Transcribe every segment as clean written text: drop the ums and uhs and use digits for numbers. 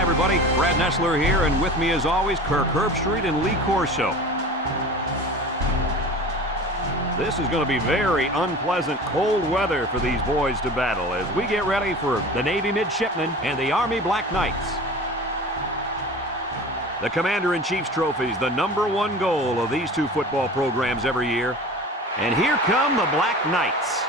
Hi, everybody. Brad Nessler here, and with me, as always, Kirk Herbstreit and Lee Corso. This is going to be very unpleasant, cold weather for these boys to battle as we get ready for the Navy Midshipmen and the Army Black Knights. The Commander-in-Chief's Trophy is the #1 goal of these two football programs every year. And here come the Black Knights.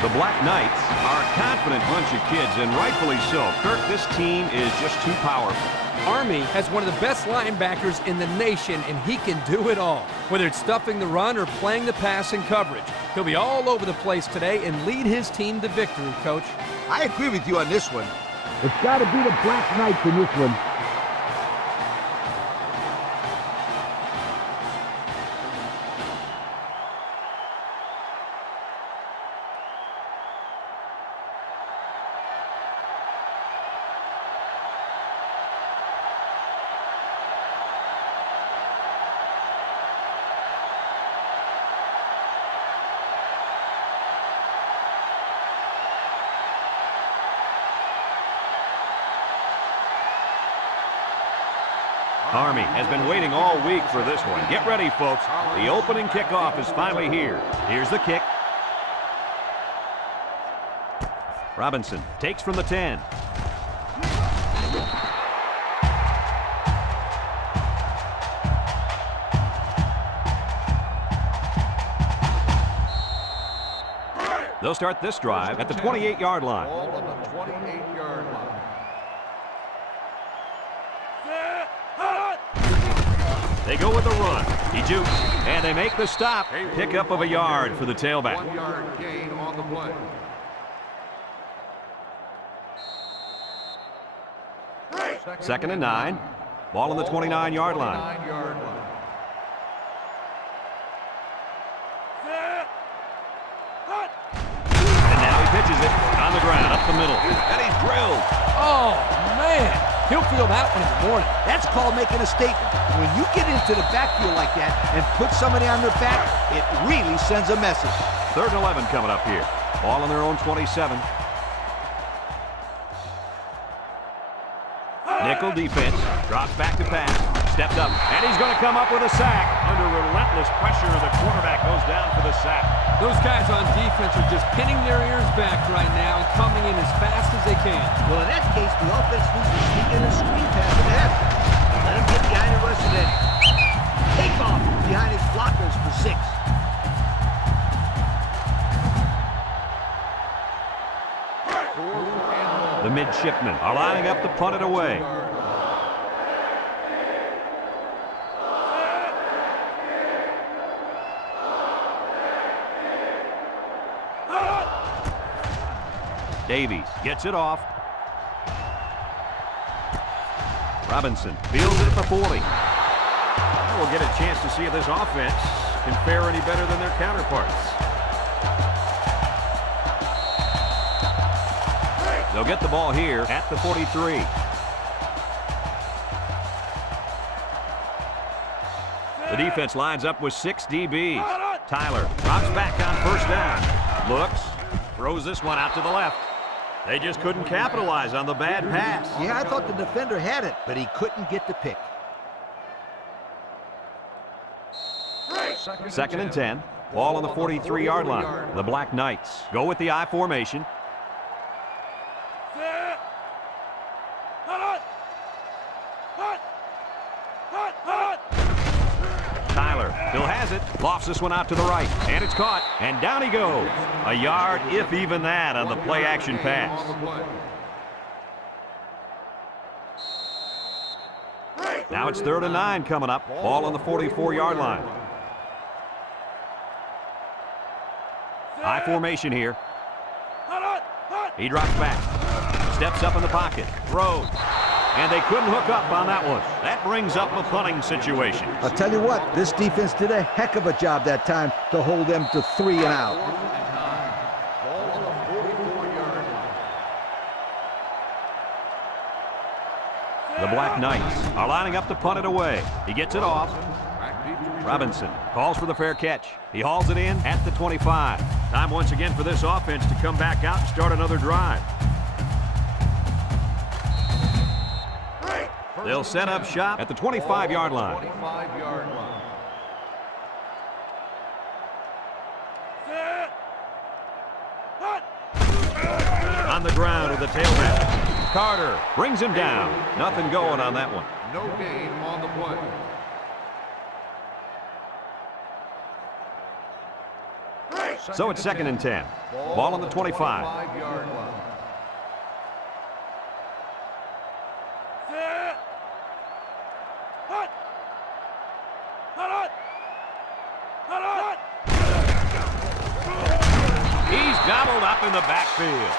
The Black Knights are a confident bunch of kids, and rightfully so. Kirk, this team is just too powerful. Army has one of the best linebackers in the nation, and he can do it all. Whether it's stuffing the run or playing the pass in coverage, he'll be all over the place today and lead his team to victory, Coach. I agree with you on this one. It's got to be the Black Knights in this one. Army has been waiting all week for this one. Get ready, folks. The opening kickoff is finally here. Here's the kick. Robinson takes from the 10. They'll start this drive at the 28-yard line. Ball on the 28-yard line. They go with the run. He jukes, and they make the stop. Pickup of a yard for the tailback. 1-yard gain on the play. Second and 9. Ball on the 29-yard line. And now he pitches it on the ground, up the middle. And he's drilled. Oh, man. He'll feel that one in the morning. That's called making a statement. When you get into the backfield like that and put somebody on their back, it really sends a message. 3rd and 11 coming up here. Ball on their own 27. Nickel defense. Drops back to pass. Steps up. And he's going to come up with a sack. Under relentless pressure, the quarterback goes down for the sack. Those guys on defense are just pinning their ears back right now and coming in as fast as they can. Well, in that case, the offense needs to sneak in a screen pass ahead. Let him get behind the rush and then take off behind his blockers for 6. The midshipmen are lining up to punt it away. Davies gets it off. Robinson fields it at the 40. We'll get a chance to see if this offense can fare any better than their counterparts. They'll get the ball here at the 43. The defense lines up with 6 DBs. Tyler drops back on 1st down. Looks, throws this one out to the left. They just couldn't capitalize on the bad pass. Yeah, I thought the defender had it, but he couldn't get the pick. 2nd and 10. Ball on the 43-yard line. The Black Knights go with the I formation. Tyler still has it. Lofts this one out to the right. And it's caught. And down he goes. A yard, if even that, on the play-action pass. Now it's 3rd and 9 coming up. Ball on the 44-yard line. High formation here. He drops back. Steps up in the pocket. Throws. And they couldn't hook up on that one. That brings up a punting situation. I'll tell you what, this defense did a heck of a job that time to hold them to 3 and out. Ball on the 44-yard line. The Black Knights are lining up to punt it away. He gets it off. Robinson calls for the fair catch. He hauls it in at the 25. Time once again for this offense to come back out and start another drive. They'll set up shop at the 25-yard line. 25-yard line. On the ground with the tailback. Carter brings him down. Nothing going on that one. No gain on the play. So it's 2nd and 10. Ball on the 25. 25-yard line. He's gobbled up in the backfield.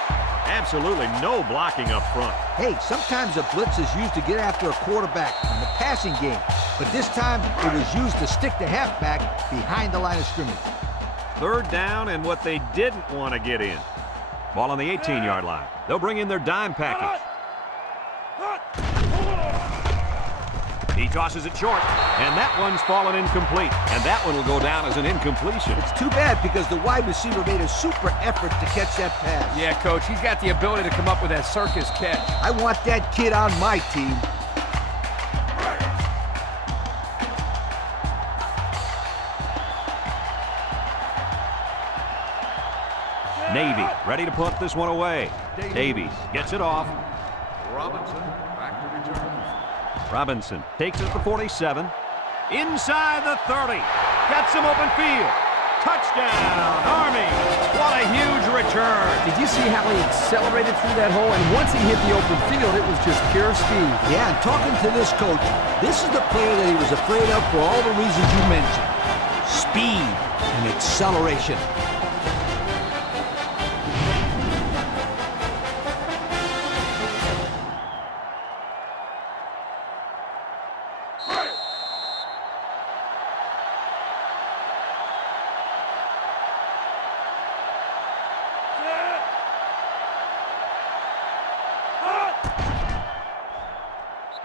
Absolutely no blocking up front. Hey, sometimes a blitz is used to get after a quarterback in the passing game, but this time it was used to stick the halfback behind the line of scrimmage. 3rd down and what they didn't want to get in. Ball on the 18-yard line. They'll bring in their dime package. He tosses it short, and that one's fallen incomplete. And that one will go down as an incompletion. It's too bad because the wide receiver made a super effort to catch that pass. Yeah, Coach, he's got the ability to come up with that circus catch. I want that kid on my team. Navy ready to punt this one away. Davies gets it off. Robinson back to return. Robinson takes it at the 47. Inside the 30. Got some open field. Touchdown, Army. What a huge return. Did you see how he accelerated through that hole? And once he hit the open field, it was just pure speed. Yeah, and talking to this coach, this is the player that he was afraid of for all the reasons you mentioned. Speed and acceleration.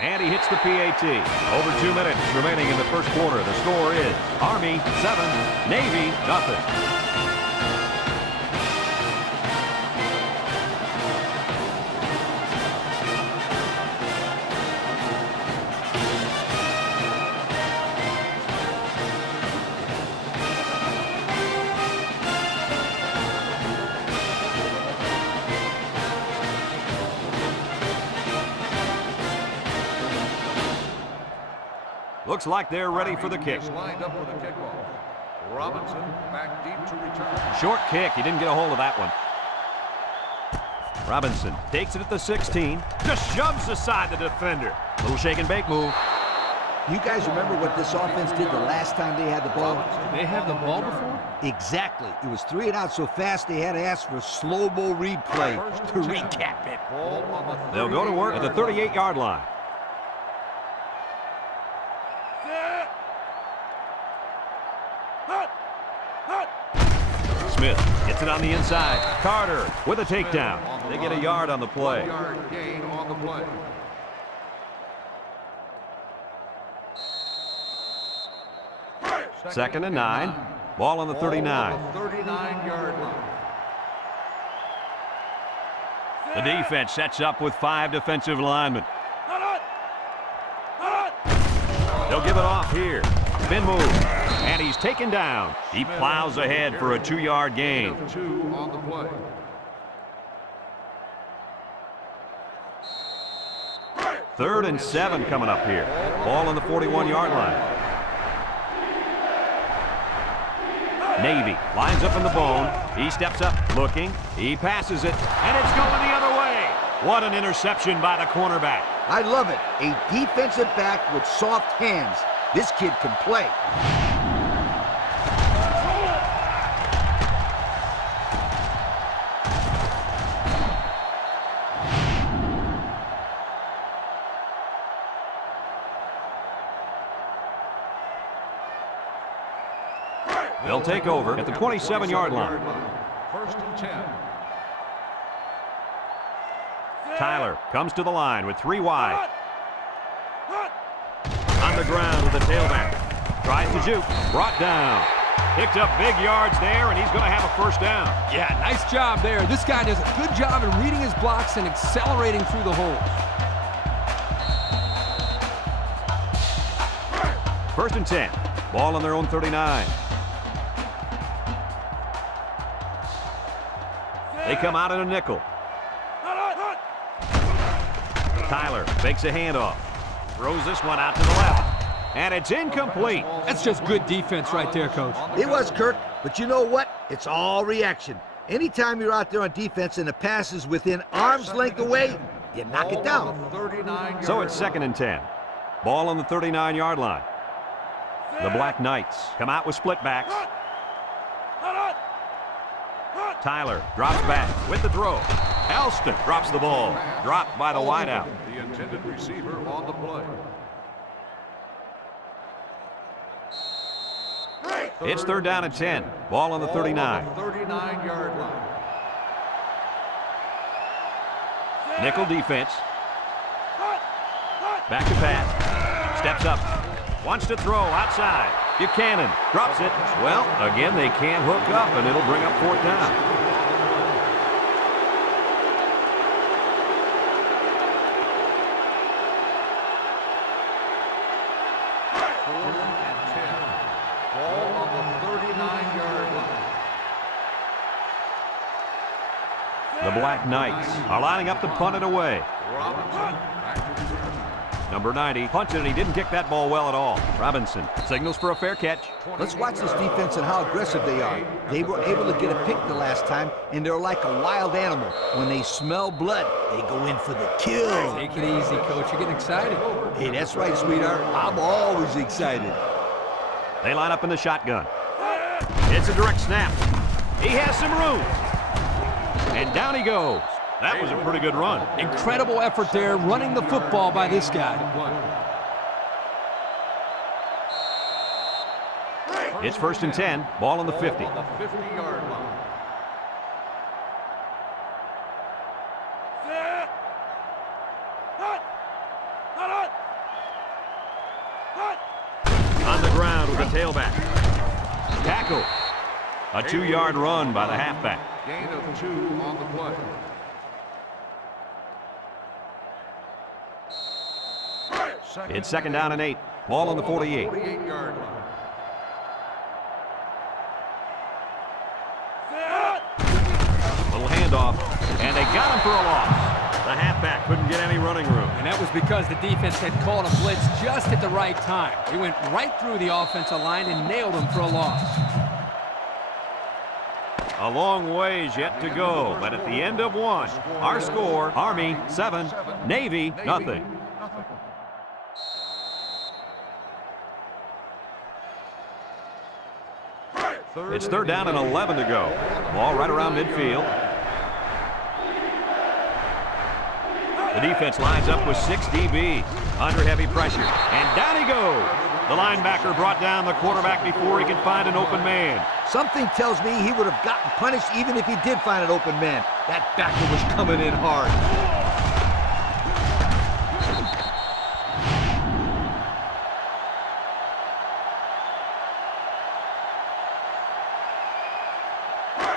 And he hits the PAT. Over 2 minutes remaining in the first quarter. The score is Army 7, Navy nothing. Looks like they're ready for the kick. Is lined up for the kickoff. Robinson back deep to return. Short kick. He didn't get a hold of that one. Robinson takes it at the 16. Just shoves aside the defender. Little shake and bake move. You guys remember what this offense did the last time they had the ball? They had the ball before? Exactly. It was 3 and out so fast they had to ask for slow-mo replay to recap it. Ball on the They'll go to work at the 38-yard line. Smith gets it on the inside. Carter with a takedown. They get a yard on the play. 1-yard gain on the play. Second and 9. Ball on the 39. 39-yard line. The defense sets up with 5 defensive linemen. They'll give it off here. Spin move. And he's taken down. He plows ahead for a 2-yard gain. 2 on the play. Third and 7 coming up here. Ball on the 41-yard line. Navy lines up in the bone. He steps up, looking. He passes it, and it's going the other way. What an interception by the cornerback. I love it. A defensive back with soft hands. This kid can play. They'll take over at the 27-yard line. First and 10. Tyler comes to the line with 3 wide. On the ground with the tailback. Tries to juke. Brought down. Picked up big yards there, and he's going to have a first down. Yeah, nice job there. This guy does a good job in reading his blocks and accelerating through the holes. First and 10. Ball on their own 39. They come out in a nickel. Tyler fakes a handoff. Throws this one out to the left. And it's incomplete. That's just good defense right there, Coach. It was, Kirk, but you know what? It's all reaction. Anytime you're out there on defense and the pass is within arm's length away, you knock it down. So it's second and 10. Ball on the 39-yard line. The Black Knights come out with split backs. Tyler drops back with the throw. Elston drops the ball. Dropped by the wideout. The intended receiver on the play. It's third down and 10. Ball on the 39. 39-yard line. Nickel defense. Back to pass. Steps up. Wants to throw outside. Buchanan drops it. Well, again, they can't hook up, and it'll bring up fourth down. The Black Knights are lining up to punt it away. Number 90 punted it. He didn't kick that ball well at all. Robinson signals for a fair catch. Let's watch this defense and how aggressive they are. They were able to get a pick the last time, and they're like a wild animal. When they smell blood, they go in for the kill. Take it easy, Coach. You're getting excited. Hey, that's right, sweetheart. I'm always excited. They line up in the shotgun. It's a direct snap. He has some room. And down he goes. That was a pretty good run. Incredible effort there, running the football by this guy. It's first and 10. Ball on the 50. 50-yard line. On the ground with the tailback. Tackle. A 2-yard run by the halfback. Gain of 2 on the play. It's second down and 8. Ball on the 48. 48-yard line. Little handoff, and they got him for a loss. The halfback couldn't get any running room. And that was because the defense had called a blitz just at the right time. He went right through the offensive line and nailed him for a loss. A long ways yet to go, but at the end of one, our score, Army 7, Navy nothing. It's third down and 11 to go. Ball right around midfield. The defense lines up with 6 DBs under heavy pressure, and down he goes. The linebacker brought down the quarterback before he could find an open man. Something tells me he would have gotten punished even if he did find an open man. That backer was coming in hard.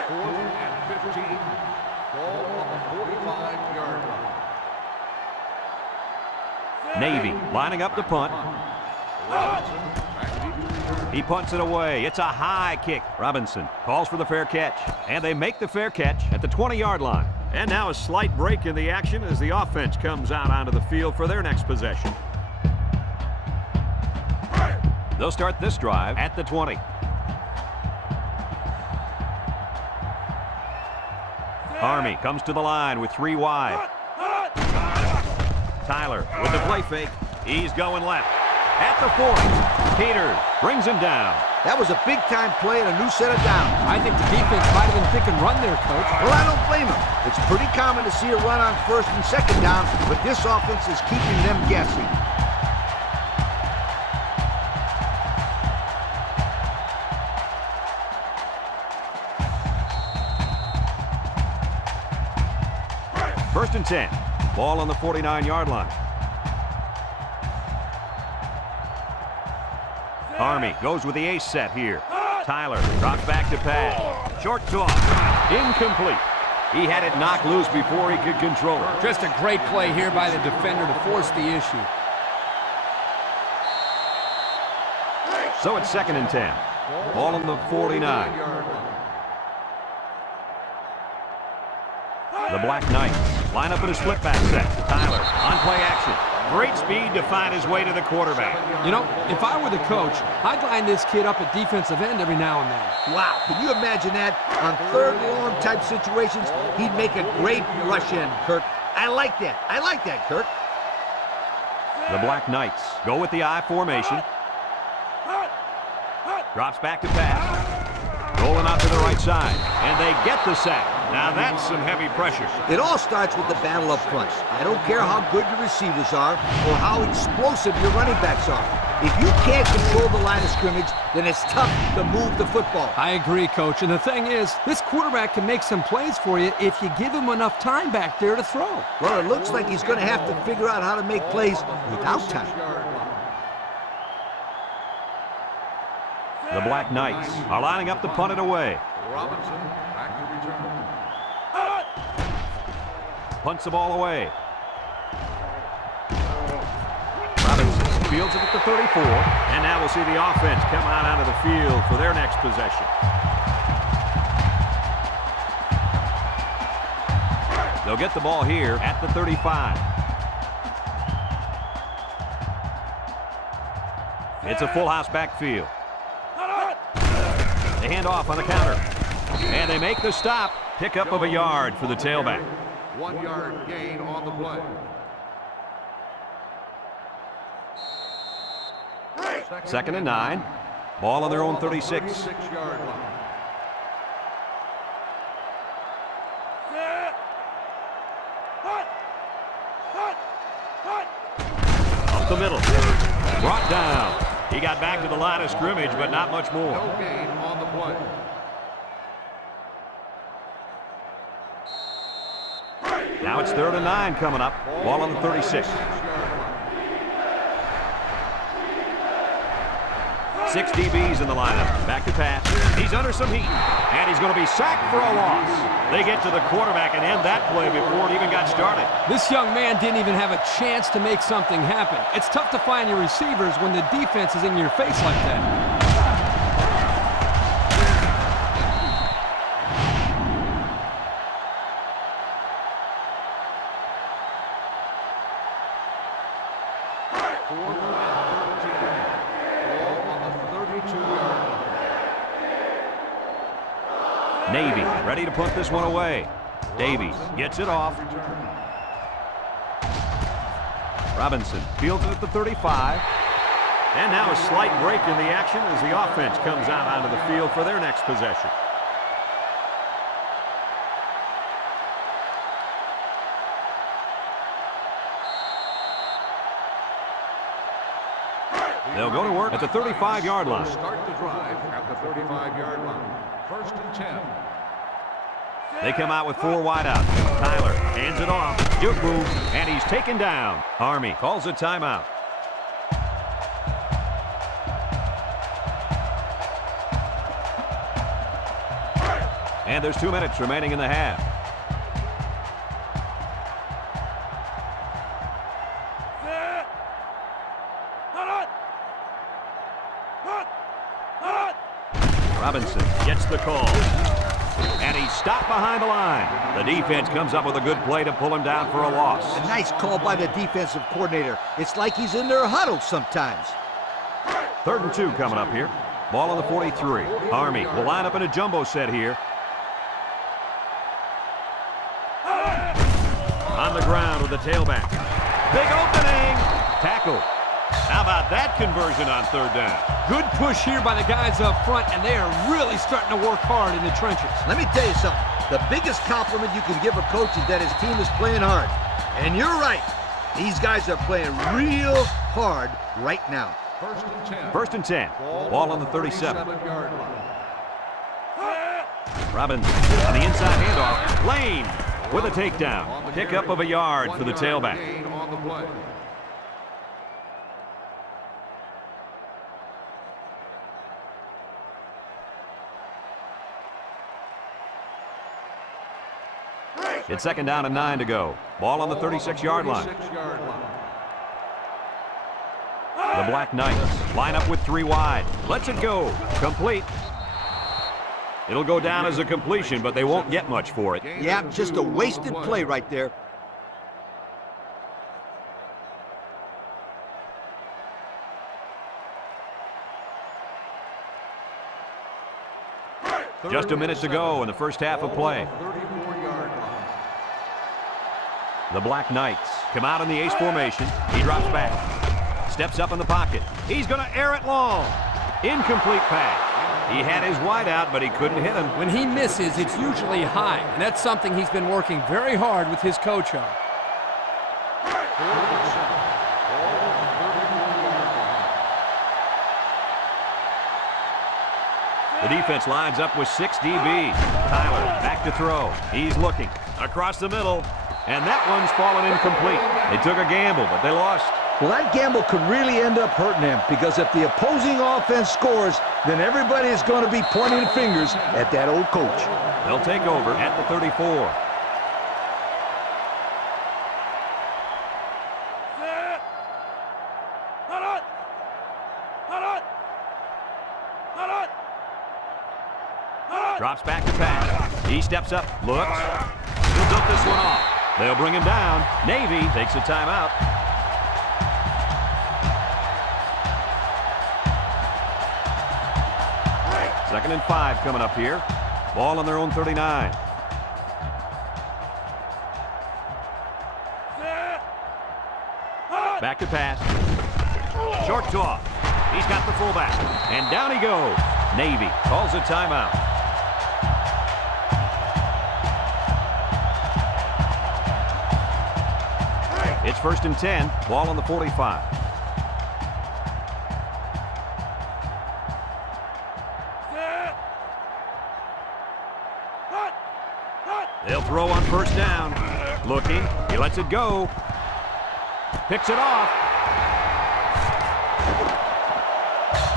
Fourth and 15. Ball on the 45-yard line. Navy lining up to punt. He punts it away. It's a high kick. Robinson calls for the fair catch, and they make the fair catch at the 20-yard line. And now a slight break in the action as the offense comes out onto the field for their next possession. They'll start this drive at the 20. Army comes to the line with 3 wide. Tyler with the play fake. He's going left. At the 40. Peters brings him down. That was a big-time play and a new set of downs. I think the defense might have been thinking run there, Coach. Well, I don't blame him. It's pretty common to see a run on first and second down, but this offense is keeping them guessing. First and 10. Ball on the 49-yard line. Army goes with the ace set here. Tyler drops back to pass. Short toss. Incomplete. He had it knocked loose before he could control it. Just a great play here by the defender to force the issue. So it's 2nd and 10. Ball on the 49. The Black Knights line up in a split back set. Tyler on play action. Great speed to find his way to the quarterback. You know, if I were the coach, I'd line this kid up at defensive end every now and then. Wow, can you imagine that? On 3rd and long type situations, he'd make a great rush in, Kirk. I like that. I like that, Kirk. The Black Knights go with the I formation. Drops back to pass. Rolling out to the right side. And they get the sack. Now that's some heavy pressure. It all starts with the battle up front. I don't care how good your receivers are or how explosive your running backs are. If you can't control the line of scrimmage, then it's tough to move the football. I agree, Coach. And the thing is, this quarterback can make some plays for you if you give him enough time back there to throw. Well, it looks like he's going to have to figure out how to make plays without time. The Black Knights are lining up to punt it away. Robinson back to return. Punts the ball away. Robinson fields it at the 34. And now we'll see the offense come out of the field for their next possession. They'll get the ball here at the 35. It's a full house backfield. They hand off on the counter. And they make the stop. Pickup of a yard for the tailback. 1 yard gain on the play. 2nd and 9. Ball on their own 36. 36-yard line. Up the middle. Brought down. He got back to the line of scrimmage, but not much more. No gain on the play. Now it's 3rd and 9 coming up. Ball on the 36. 6 DBs in the lineup. Back to pass. He's under some heat. And he's going to be sacked for a loss. They get to the quarterback and end that play before it even got started. This young man didn't even have a chance to make something happen. It's tough to find your receivers when the defense is in your face like that. Navy ready to punt this one away. Davies gets it off. Robinson fields it at the 35. And now a slight break in the action as the offense comes out onto the field for their next possession. They'll go to work at the 35-yard line. Start the drive at the 35-yard line. 1st and 10. They come out with 4 wideouts. Tyler hands it off. Juke move, and he's taken down. Army calls a timeout. And there's 2 minutes remaining in the half. Robinson gets the call. And he's stopped behind the line. The defense comes up with a good play to pull him down for a loss. A nice call by the defensive coordinator. It's like he's in their huddle sometimes. 3rd and 2 coming up here. Ball on the 43. Army will line up in a jumbo set here. On the ground with the tailback. Big opening. Tackle. How about that conversion on 3rd down? Good push here by the guys up front, and they are really starting to work hard in the trenches. Let me tell you something. The biggest compliment you can give a coach is that his team is playing hard. And you're right. These guys are playing real hard right now. 1st and 10. Ball on the 37. Robbins on the inside handoff. Lane with a takedown. Pickup of a yard for the tailback. It's 2nd down and 9 to go. Ball on the 36-yard line. The Black Knights line up with 3 wide. Lets it go. Complete. It'll go down as a completion, but they won't get much for it. Yeah, just a wasted play right there. Just a minute to go in the first half of play. The Black Knights come out in the ace formation. He drops back. Steps up in the pocket. He's going to air it long. Incomplete pass. He had his wide out, but he couldn't hit him. When he misses, it's usually high, and that's something he's been working very hard with his coach on. The defense lines up with 6 DB. Tyler back to throw. He's looking across the middle, and that one's fallen incomplete. They took a gamble, but they lost. Well, that gamble could really end up hurting him, because if the opposing offense scores, then everybody is going to be pointing fingers at that old coach. They'll take over at the 34. Drops back to pass. He steps up, looks. He'll dump this one off. They'll bring him down. Navy takes a timeout. Second and 5 coming up here. Ball on their own 39. Back to pass. Short toss. He's got the fullback. And down he goes. Navy calls a timeout. It's first and 10. Ball on the 45. They'll throw on first down. Looking. He lets it go. Picks it off.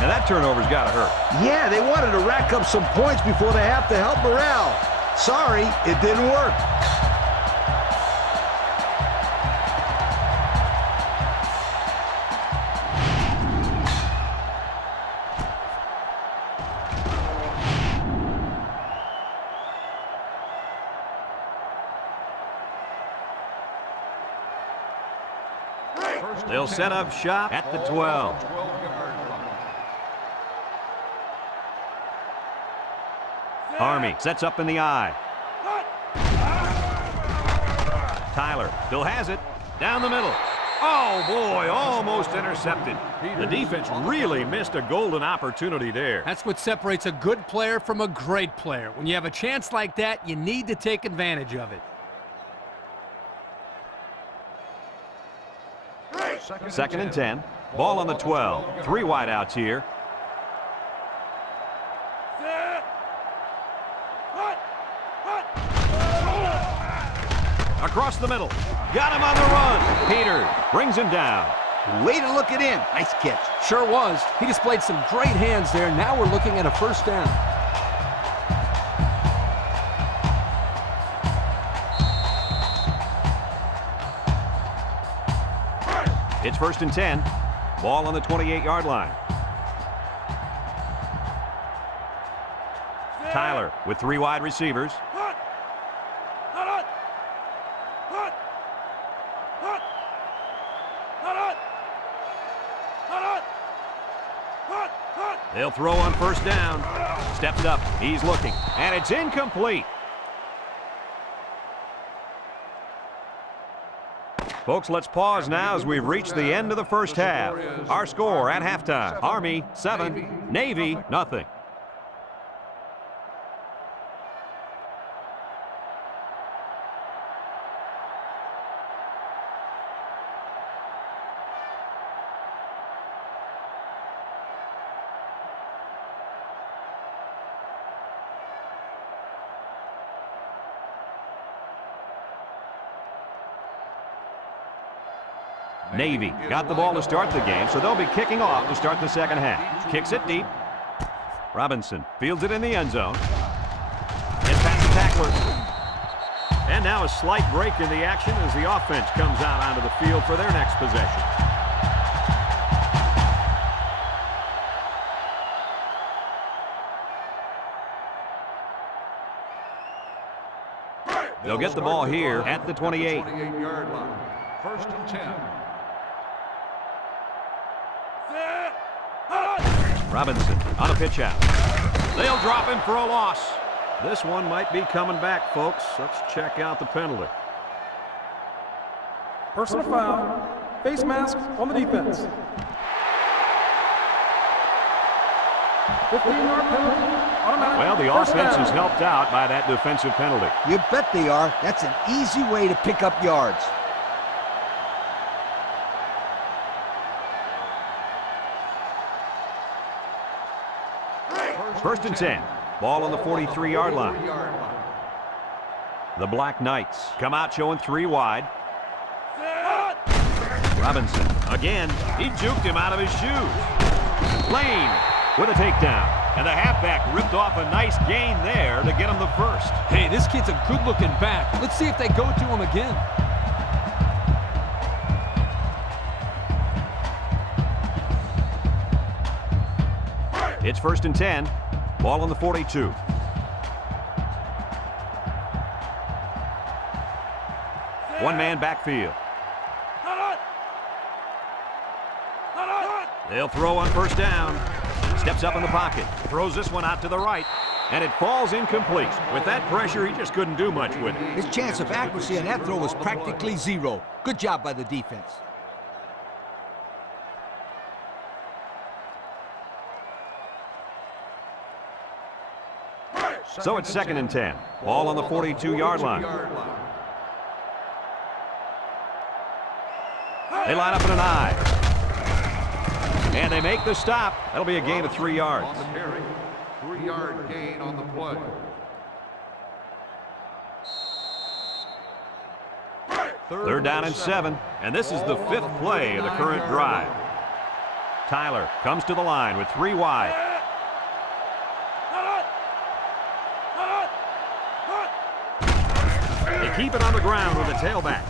And that turnover's got to hurt. Yeah, they wanted to rack up some points before they have to help morale. Sorry, it didn't work. They'll set up shop at the 12. Army sets up in the eye. Tyler still has it. Down the middle. Oh, boy, almost intercepted. The defense really missed a golden opportunity there. That's what separates a good player from a great player. When you have a chance like that, you need to take advantage of it. Second and 10. Ball on the 12. 3 wideouts here. Across the middle. Got him on the run. Peters brings him down. Way to look it in. Nice catch. Sure was. He displayed some great hands there. Now we're looking at a first down. It's first and 10. Ball on the 28-yard line. Tyler with 3 wide receivers. They'll throw on first down. Steps up. He's looking. And it's incomplete. Folks, let's pause now as we've reached the end of the first half. Our score at halftime, Army 7, Navy nothing. Navy got the ball to start the game, so they'll be kicking off to start the second half. Kicks it deep. Robinson fields it in the end zone. Gets past the tackler. And now a slight break in the action as the offense comes out onto the field for their next possession. They'll get the ball here at the 28. 28-yard line. First and 10. Robinson on a pitch out. They'll drop him for a loss. This one might be coming back, folks. Let's check out the penalty. Personal foul. Face mask on the defense. 15-yard penalty. Automatic. Well, the First offense down. is helped out by that defensive penalty. You bet they are. That's an easy way to pick up yards. First and 10. Ball on the 43-yard line. The Black Knights come out showing 3 wide. Robinson, again, he juked him out of his shoes. Lane with a takedown. And the halfback ripped off a nice gain there to get him the first. Hey, this kid's a good-looking back. Let's see if they go to him again. It's first and 10. Ball on the 42. One-man backfield. They'll throw on first down. Steps up in the pocket. Throws this one out to the right. And it falls incomplete. With that pressure, he just couldn't do much with it. His chance of accuracy on that throw was practically zero. Good job by the defense. So it's second and 10. Ball on the 42-yard line. They line up in an I. And they make the stop. That'll be a gain of 3 yards. On the carry. 3-yard gain on the play. Third down and 7. And this is the 5th play of the current drive. Tyler comes to the line with 3 wide. They keep it on the ground with the tailback.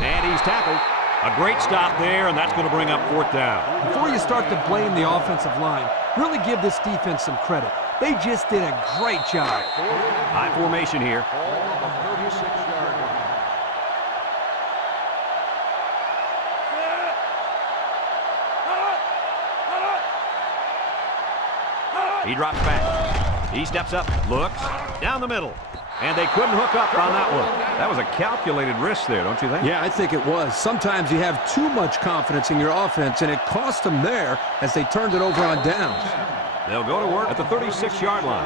And he's tackled. A great stop there, and that's going to bring up 4th down. Before you start to blame the offensive line, really give this defense some credit. They just did a great job. High formation here. Ball on the 36-yard line. He drops back. He steps up, looks, down the middle. And they couldn't hook up on that one. That was a calculated risk there, don't you think? Yeah, I think it was. Sometimes you have too much confidence in your offense, and it cost them there as they turned it over on downs. They'll go to work at the 36-yard line.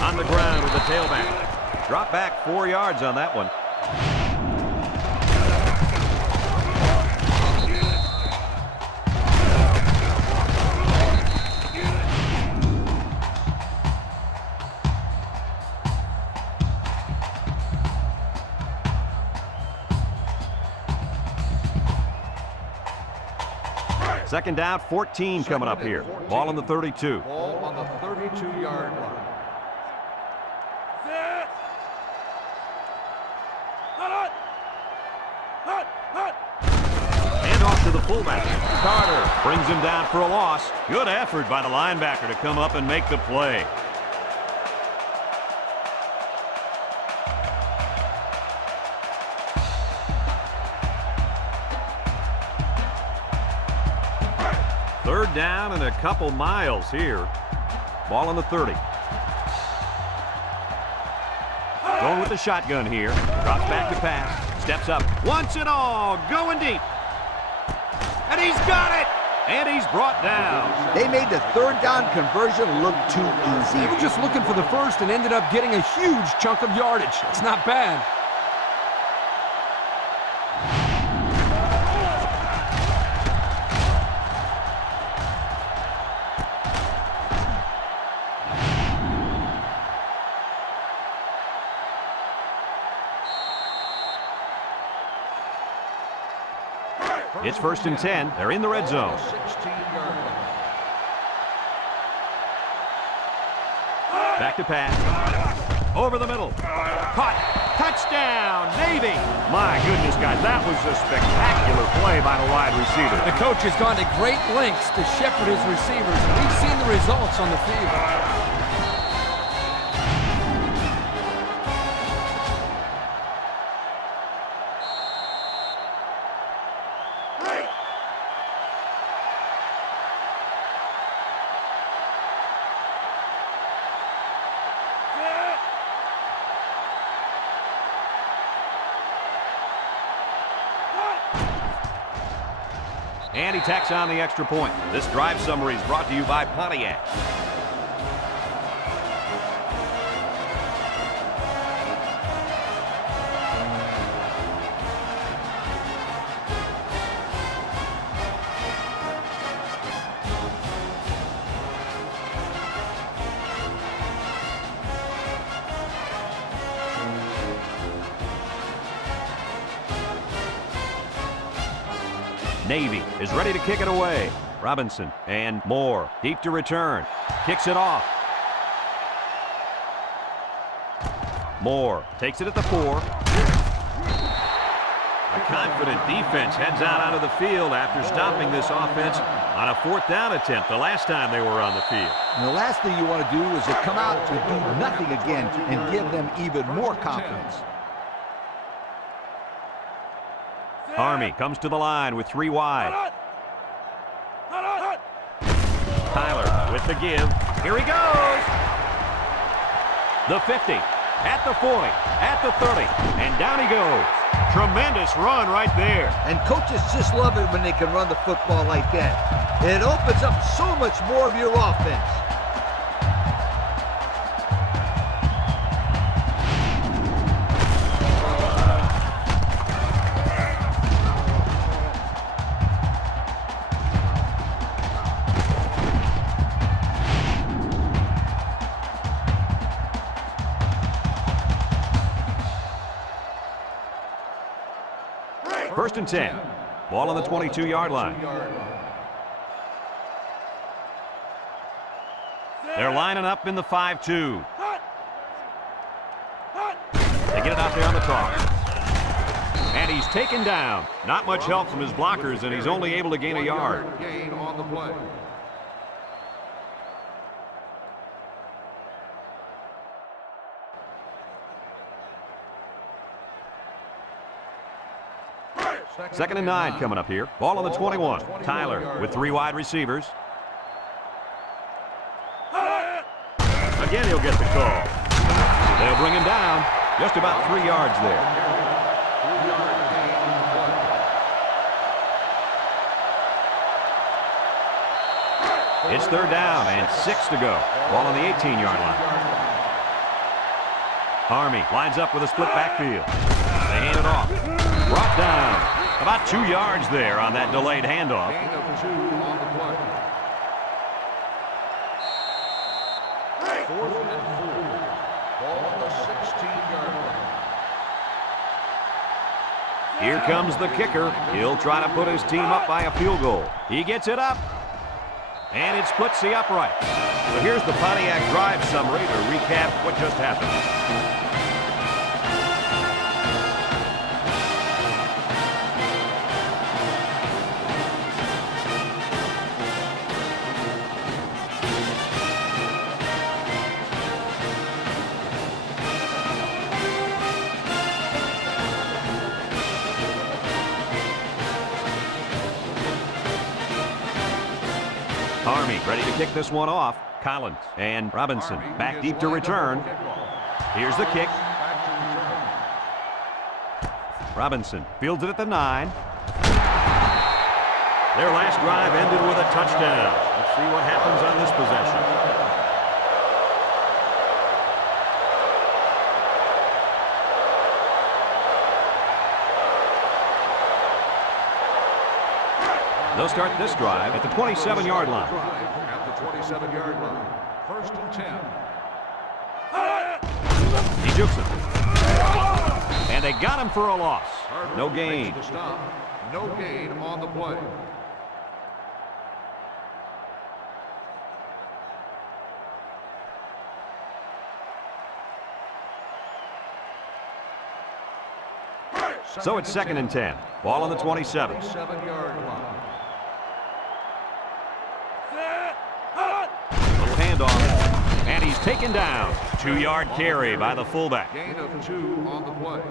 On the ground with the tailback. Drop back 4 yards on that one. Second down, 14 coming up here. Ball on the 32. Ball on the 32-yard line. And off to the fullback. Carter brings him down for a loss. Good effort by the linebacker to come up and make the play. Third down and a couple miles here. Ball on the 30. Going with the shotgun here. Drops back to pass. Steps up. Wants it all. Going deep. And he's got it. And he's brought down. They made the third down conversion look too easy. They were just looking for the first and ended up getting a huge chunk of yardage. It's not bad. It's first and 10. They're in the red zone. 16-yard line. Back to pass. Over the middle. Caught. Touchdown, Navy! My goodness, guys, that was a spectacular play by the wide receiver. The coach has gone to great lengths to shepherd his receivers. We've seen the results on the field. And he tacks on the extra point. This drive summary is brought to you by Pontiac. Navy is ready to kick it away. Robinson and Moore deep to return. Kicks it off. Moore takes it at the 4. A confident defense heads out onto the field after stopping this offense on a 4th down attempt the last time they were on the field. And the last thing you want to do is to come out and do nothing again and give them even more confidence. Army comes to the line with 3 wide. Tyler with the give. Here he goes. The 50, at the 40, at the 30, and down he goes. Tremendous run right there. And coaches just love it when they can run the football like that. It opens up so much more of your offense. First and 10. Ball on the 22-yard line. They're lining up in the 5-2. They get it out there on the cross. And he's taken down. Not much help from his blockers, and he's only able to gain a yard. Gain on the play. Second and 9 coming up here. Ball on the 21. Tyler with 3 wide receivers. Again, he'll get the call. They'll bring him down. Just about 3 yards there. It's 3rd down and 6 to go. Ball on the 18-yard line. Army lines up with a split backfield. They hand it off. Brought down. About 2 yards there on that delayed handoff. Gain of 2 on the play. 4th and 4. Ball on the 16-yard line. Here comes the kicker. He'll try to put his team up by a field goal. He gets it up. And it splits the upright. So here's the Pontiac drive summary to recap what just happened. Army ready to kick this one off. Collins and Robinson back deep to return. Here's the kick. Robinson fields it at the 9. Their last drive ended with a touchdown. Let's see what happens on this possession. They'll start this drive at the 27-yard line. At the 27-yard line. 1st and 10. He jukes it. And they got him for a loss. No gain. Makes the stop. No gain on the play. So it's 2nd and 10. Ball on the 27. 7-yard line. Little handoff. And he's taken down. 2-yard carry by the fullback. Gain of 2 on the play.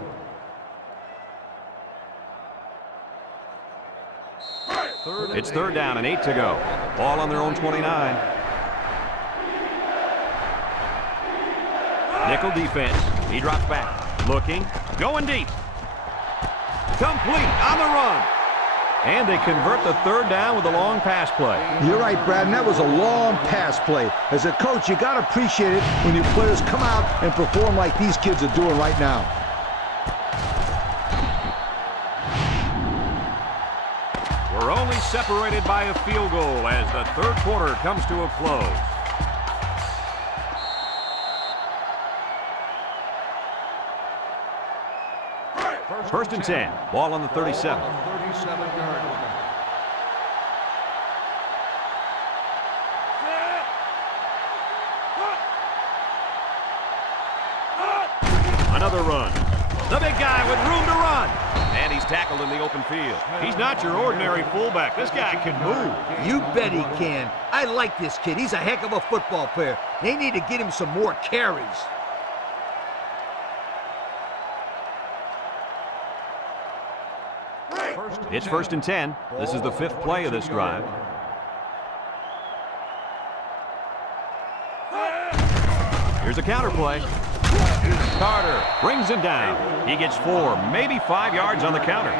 It's 3rd down and 8 to go. Ball on their own 29. Nickel defense. He drops back. Looking. Going deep. Complete on the run. And they convert the 3rd down with a long pass play. You're right, Brad, and that was a long pass play. As a coach, you got to appreciate it when your players come out and perform like these kids are doing right now. We're only separated by a field goal as the 3rd quarter comes to a close. First and 10. Ball on the 37. 37-yard line. Another run. The big guy with room to run. And he's tackled in the open field. He's not your ordinary fullback. This guy can move. You bet he can. I like this kid. He's a heck of a football player. They need to get him some more carries. It's 1st and 10. This is the 5th play of this drive. Here's a counter play. Carter brings him down. He gets 4, maybe 5 yards on the counter.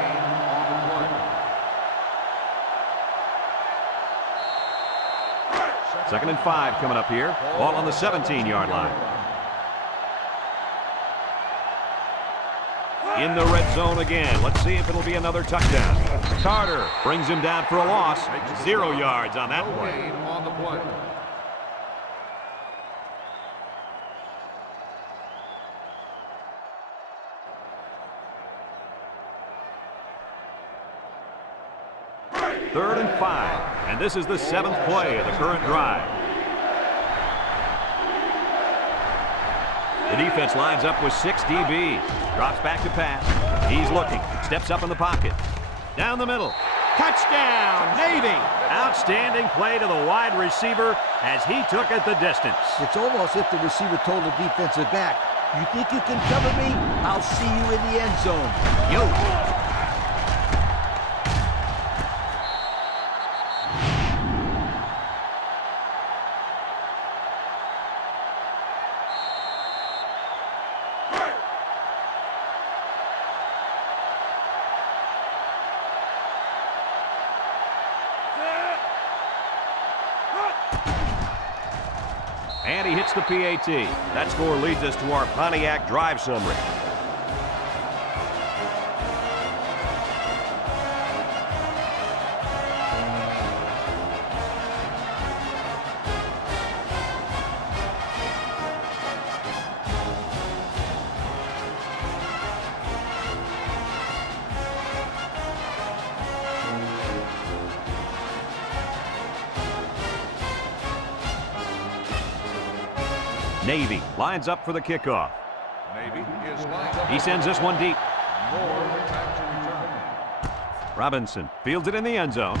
Second and 5 coming up here. Ball on the 17-yard line. In the red zone again. Let's see if it'll be another touchdown. Carter brings him down for a loss. 0 yards on that play. Gain on the play. Third and 5. And this is the 7th play of the current drive. The defense lines up with 6 DBs. Drops back to pass. He's looking. Steps up in the pocket. Down the middle. Touchdown, Navy! Outstanding play to the wide receiver as he took it the distance. It's almost if the receiver told the defensive back, you think you can cover me? I'll see you in the end zone. Yo! And he hits the PAT. That score leads us to our Pontiac drive summary. Navy lines up for the kickoff. Navy is lined up. He sends this one deep. Moore back to return. Robinson fields it in the end zone.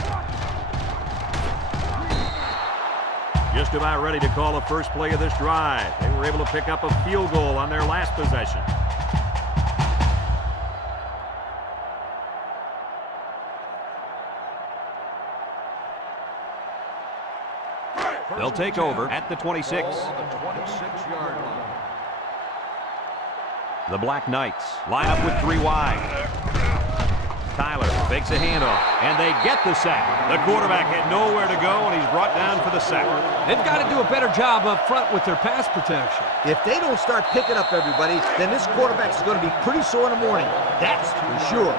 Just about ready to call the first play of this drive. They were able to pick up a field goal on their last possession. They'll take over at the 26. Ball on the 26-yard line. The Black Knights line up with 3 wide. Tyler fakes a handoff, and they get the sack. The quarterback had nowhere to go, and he's brought down for the sack. They've got to do a better job up front with their pass protection. If they don't start picking up everybody, then this quarterback is going to be pretty sore in the morning. That's for sure.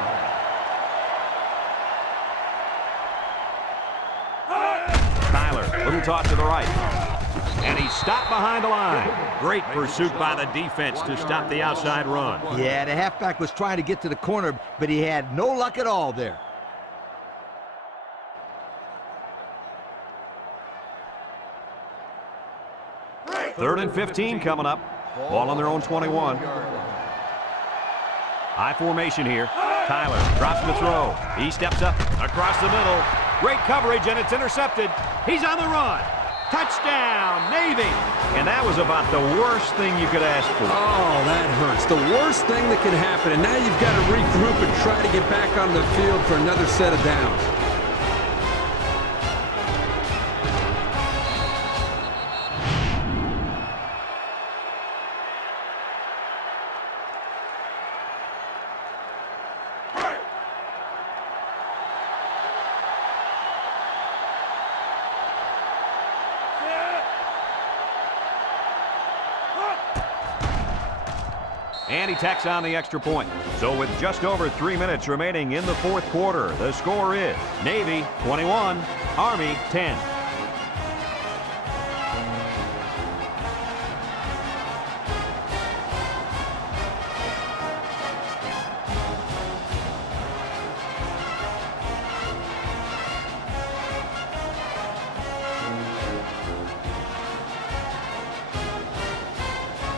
Little toss to the right. And he's stopped behind the line. Great pursuit by the defense to stop the outside run. Yeah, the halfback was trying to get to the corner, but he had no luck at all there. Third and 15 coming up. Ball on their own 21. I formation here. Tyler drops to throw. He steps up across the middle. Great coverage, and it's intercepted. He's on the run. Touchdown, Navy. And that was about the worst thing you could ask for. Oh, that hurts. The worst thing that could happen. And now you've got to regroup and try to get back on the field for another set of downs. And he tacks on the extra point. So with just over 3 minutes remaining in the fourth quarter, the score is Navy 21, Army 10.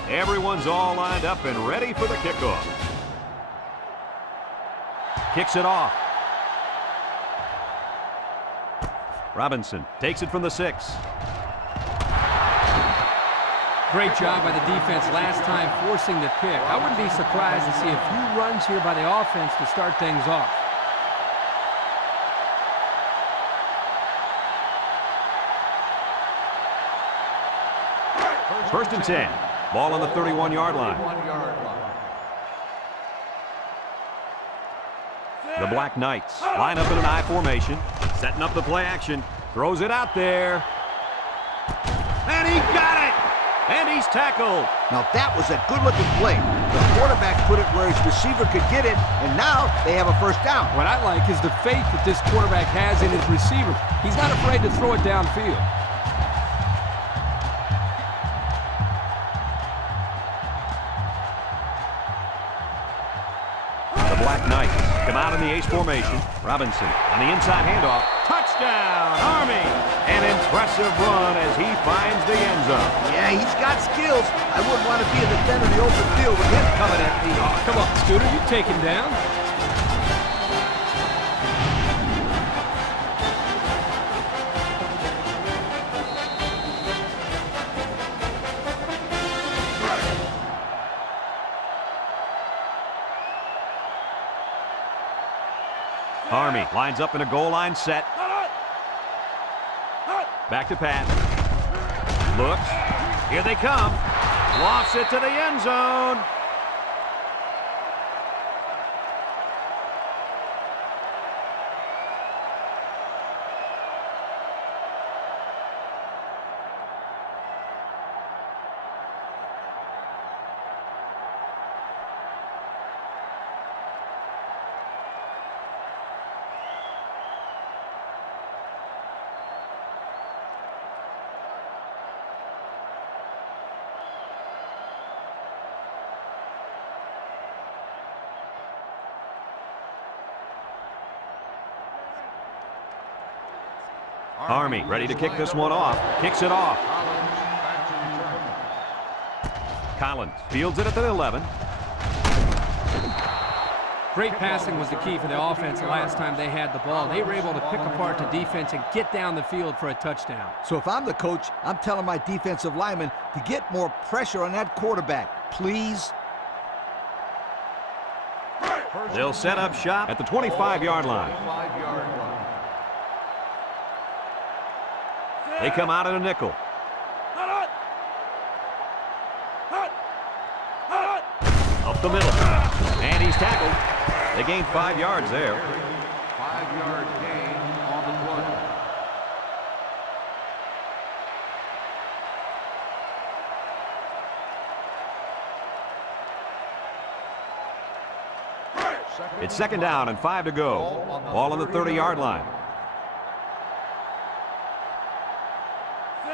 Everyone's all lined up and ready for the kickoff. Kicks it off. Robinson takes it from the 6. Great job by the defense last time forcing the pick. I wouldn't be surprised to see a few runs here by the offense to start things off. First and 10. Ball on the 31-yard line. The Black Knights line up in an I formation, setting up the play action, throws it out there, and he got it! And he's tackled. Now that was a good-looking play. The quarterback put it where his receiver could get it, and now they have a first down. What I like is the faith that this quarterback has in his receiver. He's not afraid to throw it downfield. The Black Knights come out in the ace formation. Robinson on the inside handoff. Touchdown, Army! An impressive run as he finds the end zone. Yeah, he's got skills. I wouldn't want to be a defender in the open field with him coming at me. Oh, come on, Scooter, you take him down. Army lines up in a goal line set. Back to pass. Looks. Here they come. Lofts it to the end zone. Army ready to kick this one off. Kicks it off. Collins fields it at the 11. Great passing was the key for the offense the last time they had the ball. They were able to pick apart the defense and get down the field for a touchdown. So if I'm the coach, I'm telling my defensive linemen to get more pressure on that quarterback, please. They'll set up shop at the 25-yard line. They come out in a nickel. Up the middle. And he's tackled. They gained 5 yards there. 5-yard gain on the play. It's second down and 5 to go. Ball on the 30-yard line.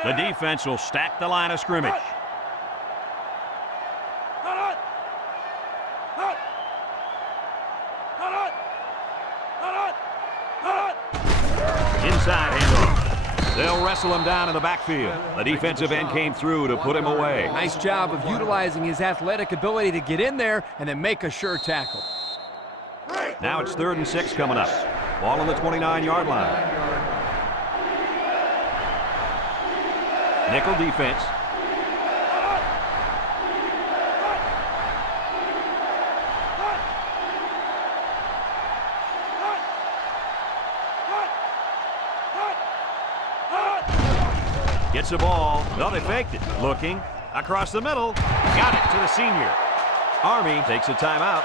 The defense will stack the line of scrimmage. Inside handoff. They'll wrestle him down in the backfield. The defensive end came through to put him away. Nice job of utilizing his athletic ability to get in there and then make a sure tackle. Now it's 3rd and 6 coming up. Ball on the 29-yard line. Nickel defense. Gets the ball. No, they faked it. Looking. Across the middle. Got it to the senior. Army takes a timeout.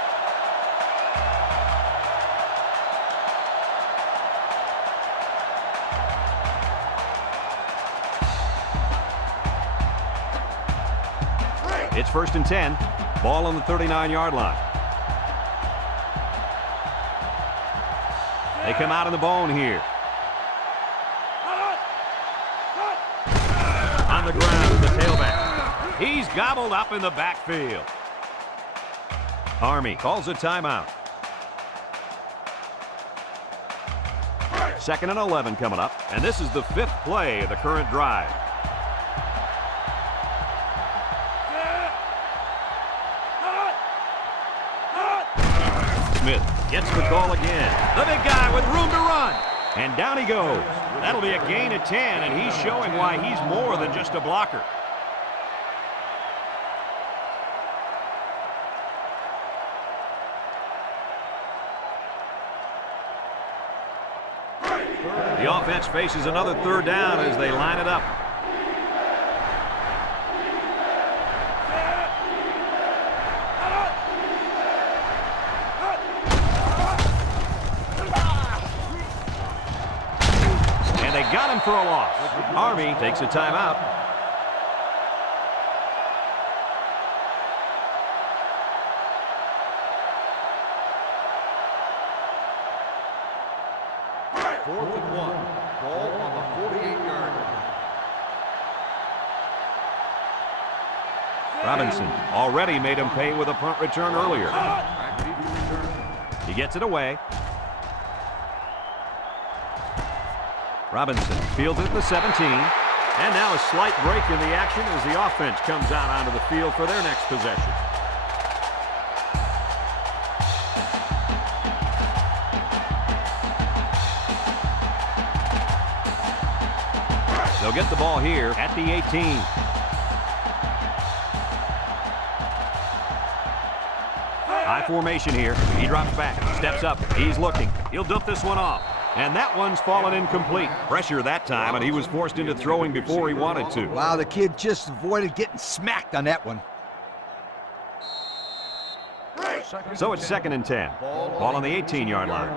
It's 1st and 10. Ball on the 39-yard line. They come out of the bone here. On the ground, the tailback. He's gobbled up in the backfield. Army calls a timeout. 2nd and 11 coming up, and this is the 5th play of the current drive. Smith gets the call again. The big guy with room to run. And down he goes. That'll be a gain of 10, and he's showing why he's more than just a blocker. The offense faces another 3rd down as they line it up. And they got him for a loss. Army takes a timeout. Robinson already made him pay with a punt return earlier. He gets it away. Robinson fields it at the 17. And now a slight break in the action as the offense comes out onto the field for their next possession. They'll get the ball here at the 18. High formation here. He drops back, steps up. He's looking. He'll dump this one off. And that one's fallen incomplete. Pressure that time, and he was forced into throwing before he wanted to. Wow, the kid just avoided getting smacked on that one. So it's 2nd and 10. Ball on the 18-yard line.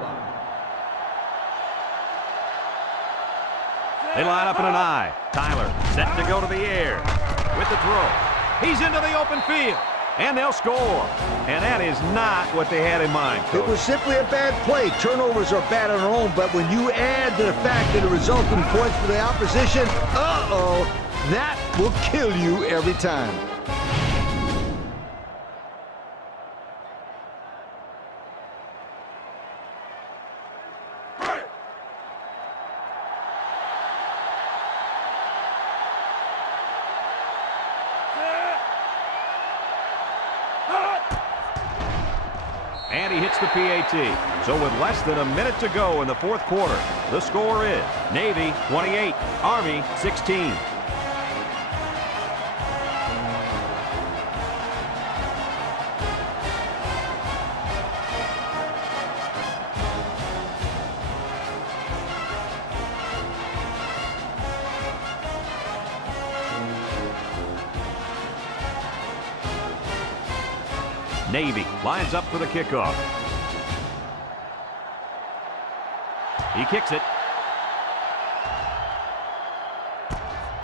They line up in an I. Tyler set to go to the air with the throw. He's into the open field. And they'll score. And that is not what they had in mind, Coach. It was simply a bad play. Turnovers are bad on their own, but when you add to the fact that it results in points for the opposition, that will kill you every time. And he hits the PAT. So with less than a minute to go in the 4th quarter, the score is Navy 28, Army 16. Navy lines up for the kickoff. He kicks it.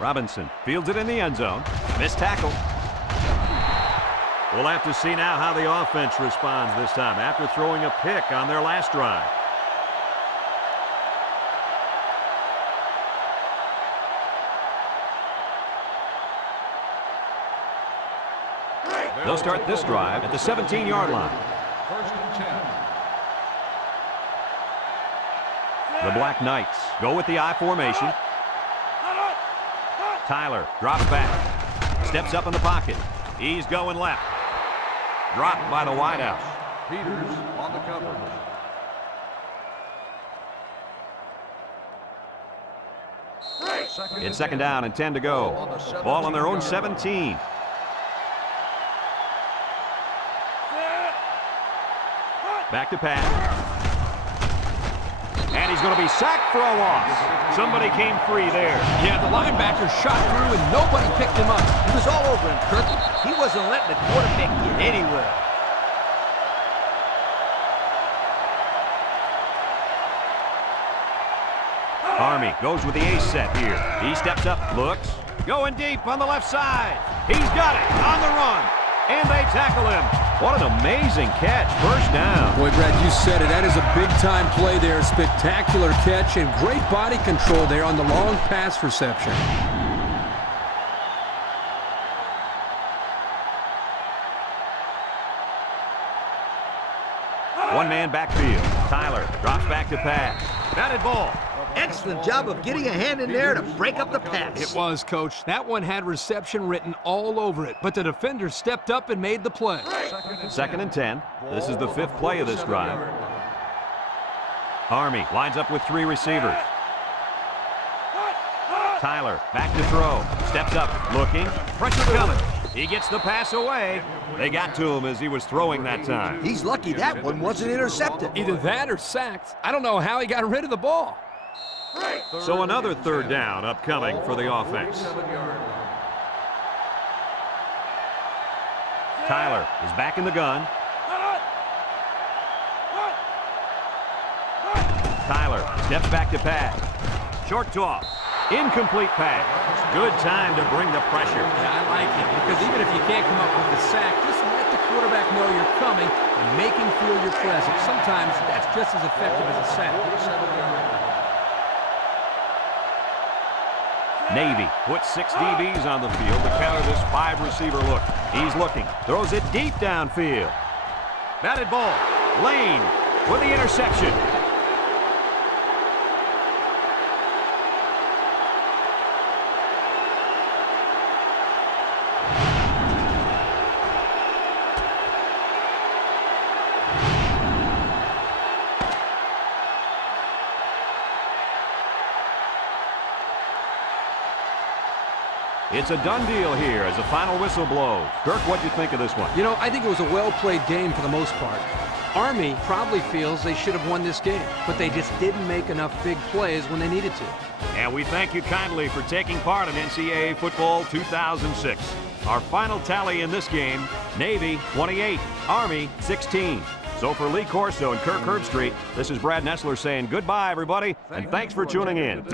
Robinson fields it in the end zone. Missed tackle. We'll have to see now how the offense responds this time after throwing a pick on their last drive. They'll start this drive at the 17-yard line. 1st and 10. The Black Knights go with the I formation. Tyler drops back. Steps up in the pocket. He's going left. Dropped by the wideout. Peters on the cover. It's second down and 10 to go. Ball on their own 17. Back to pass. And he's going to be sacked for a loss. Somebody came free there. Yeah, the linebacker shot through and nobody picked him up. He was all over him, Kirk. He wasn't letting the quarterback get anywhere. Army goes with the ace set here. He steps up, looks, going deep on the left side. He's got it on the run, and they tackle him. What an amazing catch. First down. Boy, Brad, you said it. That is a big-time play there. Spectacular catch and great body control there on the long pass reception. One-man backfield. Tyler drops back to pass. Batted ball. Excellent job of getting a hand in there to break up the pass. It was, Coach. That one had reception written all over it, but the defender stepped up and made the play. Second and 10. This is the 5th play of this drive. Army lines up with 3 receivers. Tyler back to throw. Steps up, looking. Pressure coming. He gets the pass away. They got to him as he was throwing that time. He's lucky that one wasn't intercepted. Either that or sacked. I don't know how he got rid of the ball. So another third down upcoming for the offense. Tyler is back in the gun. Tyler steps back to pass. Short toss. Incomplete pass. Good time to bring the pressure. Yeah, I like it, because even if you can't come up with the sack, just let the quarterback know you're coming and make him feel your presence. Sometimes that's just as effective as a sack. Navy puts 6 DBs on the field to counter this 5-receiver look. He's looking, throws it deep downfield. Batted ball. Lane with the interception. It's a done deal here as the final whistle blows. Kirk, what'd you think of this one? You know, I think it was a well-played game for the most part. Army probably feels they should have won this game, but they just didn't make enough big plays when they needed to. And we thank you kindly for taking part in NCAA Football 2006. Our final tally in this game, Navy 28, Army 16. So for Lee Corso and Kirk Herbstreit, this is Brad Nessler saying goodbye, everybody, and thanks for tuning in.